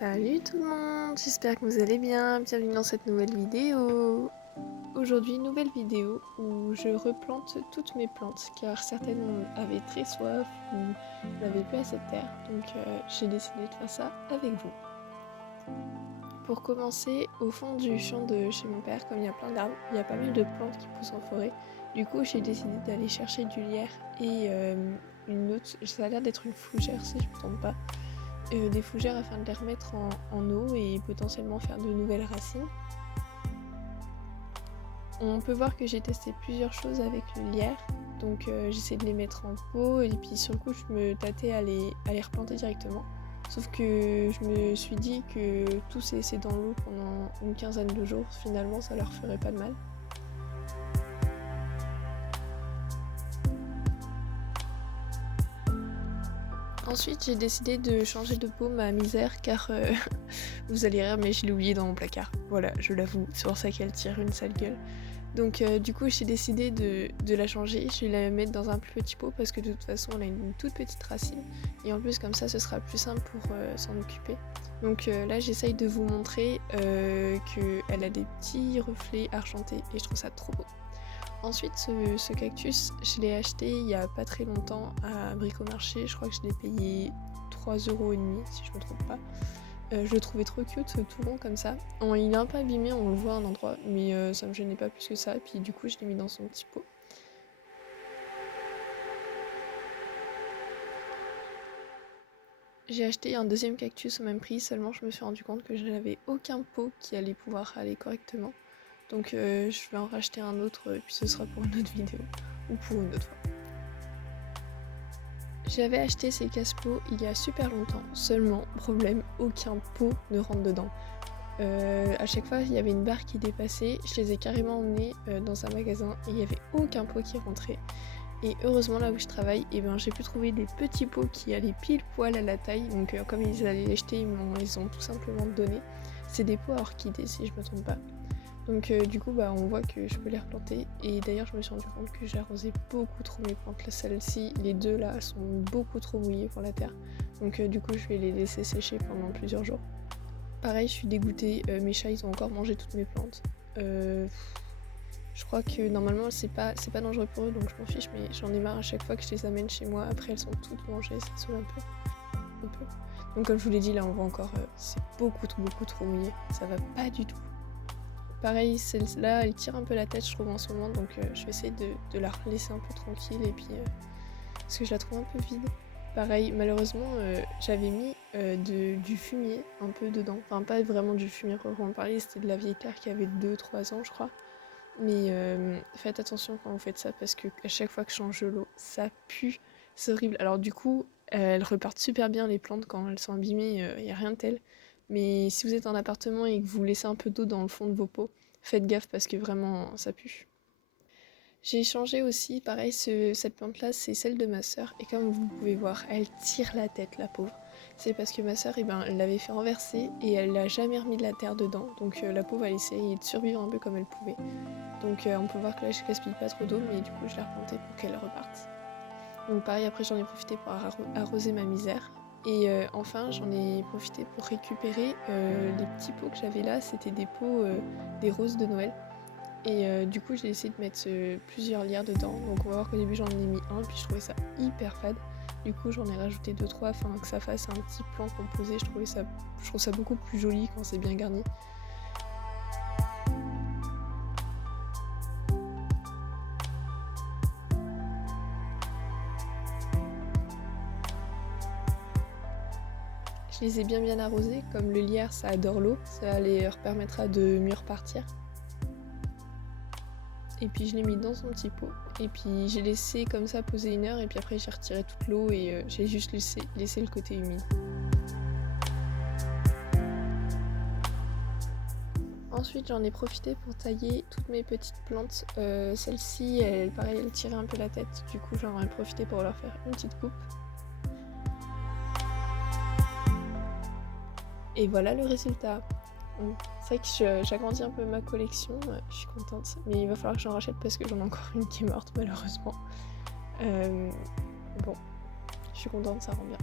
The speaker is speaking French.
Salut tout le monde, j'espère que vous allez bien, bienvenue dans cette nouvelle vidéo. Aujourd'hui, nouvelle vidéo où je replante toutes mes plantes car certaines avaient très soif ou n'avaient plus assez de terre, donc j'ai décidé de faire ça avec vous. Pour commencer, au fond du champ de chez mon père, comme il y a plein d'arbres, il y a pas mal de plantes qui poussent en forêt. Du coup, j'ai décidé d'aller chercher du lierre et une autre, ça a l'air d'être une fougère si je ne me trompe pas. Des fougères afin de les remettre en eau et potentiellement faire de nouvelles racines. On peut voir que j'ai testé plusieurs choses avec le lierre, donc j'essaie de les mettre en pot et puis sur le coup je me tâtais à les replanter directement. Sauf que je me suis dit que tous ces laisser dans l'eau pendant une quinzaine de jours, finalement ça leur ferait pas de mal. Ensuite, j'ai décidé de changer de paume à Misère car vous allez rire, mais je l'ai oubliée dans mon placard. Voilà, je l'avoue, c'est pour ça qu'elle tire une sale gueule. Donc du coup, j'ai décidé de la changer. Je vais la mettre dans un plus petit pot parce que de toute façon, elle a une toute petite racine. Et en plus, comme ça, ce sera plus simple pour s'en occuper. Donc là, j'essaye de vous montrer qu'elle a des petits reflets argentés et je trouve ça trop beau. Ensuite, ce cactus, je l'ai acheté il y a pas très longtemps à Bricomarché. Je crois que je l'ai payé 3,5 € si je me trompe pas. Je le trouvais trop cute, tout rond comme ça. Il est un peu abîmé, on le voit à un endroit, mais ça me gênait pas plus que ça. Et puis du coup, je l'ai mis dans son petit pot. J'ai acheté un deuxième cactus au même prix, seulement je me suis rendu compte que je n'avais aucun pot qui allait pouvoir aller correctement. Donc je vais en racheter un autre, puis ce sera pour une autre vidéo, ou pour une autre fois. J'avais acheté ces casse-pots il y a super longtemps, seulement, problème, aucun pot ne rentre dedans. À chaque fois, il y avait une barre qui dépassait, je les ai carrément emmenés dans un magasin et il n'y avait aucun pot qui rentrait. Et heureusement, là où je travaille, j'ai pu trouver des petits pots qui allaient pile poil à la taille. Donc comme ils allaient les jeter, ils ont tout simplement donné. C'est des pots à orchidées si je me trompe pas. Donc du coup on voit que je peux les replanter et d'ailleurs je me suis rendu compte que j'arrosais beaucoup trop mes plantes. Là, celles-ci, les deux là sont beaucoup trop mouillées pour la terre. Donc du coup je vais les laisser sécher pendant plusieurs jours. Pareil, je suis dégoûtée, mes chats ils ont encore mangé toutes mes plantes. Je crois que normalement c'est pas dangereux pour eux donc je m'en fiche, mais j'en ai marre à chaque fois que je les amène chez moi. Après elles sont toutes mangées, ça saoule un peu. Donc comme je vous l'ai dit, là on voit encore, c'est beaucoup trop mouillé, ça va pas du tout. Pareil, celle-là, elle tire un peu la tête, je trouve, en ce moment, donc je vais essayer de la laisser un peu tranquille, et puis parce que je la trouve un peu vide. Pareil, malheureusement, j'avais mis du fumier un peu dedans, enfin pas vraiment du fumier proprement parler, c'était de la vieille terre qui avait 2-3 ans, je crois. Mais faites attention quand vous faites ça, parce que à chaque fois que je change de l'eau, ça pue, c'est horrible. Alors du coup, elles repartent super bien les plantes quand elles sont abîmées, il n'y a rien de tel. Mais si vous êtes en appartement et que vous laissez un peu d'eau dans le fond de vos pots, faites gaffe parce que vraiment ça pue. J'ai changé aussi, pareil, cette plante-là, c'est celle de ma sœur. Et comme vous pouvez voir, elle tire la tête, la pauvre. C'est parce que ma sœur, elle l'avait fait renverser et elle n'a jamais remis de la terre dedans. Donc la pauvre, elle essayait de survivre un peu comme elle pouvait. Donc on peut voir que là, je gaspille pas trop d'eau, mais du coup, je l'ai replantée pour qu'elle reparte. Donc pareil, après, j'en ai profité pour arroser ma misère. Et enfin, j'en ai profité pour récupérer les petits pots que j'avais là. C'était des pots, des roses de Noël. Et du coup, j'ai essayé de mettre plusieurs lierres dedans. Donc on va voir qu'au début, j'en ai mis un, puis je trouvais ça hyper fade. Du coup, j'en ai rajouté 2-3 afin que ça fasse un petit plan composé. Je trouve ça beaucoup plus joli quand c'est bien garni. Je les ai bien arrosés, comme le lierre ça adore l'eau, ça leur permettra de mieux repartir. Et puis je l'ai mis dans son petit pot, et puis j'ai laissé comme ça poser 1 heure, et puis après j'ai retiré toute l'eau et j'ai juste laissé le côté humide. Ensuite j'en ai profité pour tailler toutes mes petites plantes. Celle-ci, pareil, elle tirait un peu la tête, du coup j'en ai profité pour leur faire une petite coupe. Et voilà le résultat. C'est vrai que j'agrandis un peu ma collection, je suis contente. Mais il va falloir que j'en rachète parce que j'en ai encore une qui est morte malheureusement. Bon, je suis contente, ça rend bien.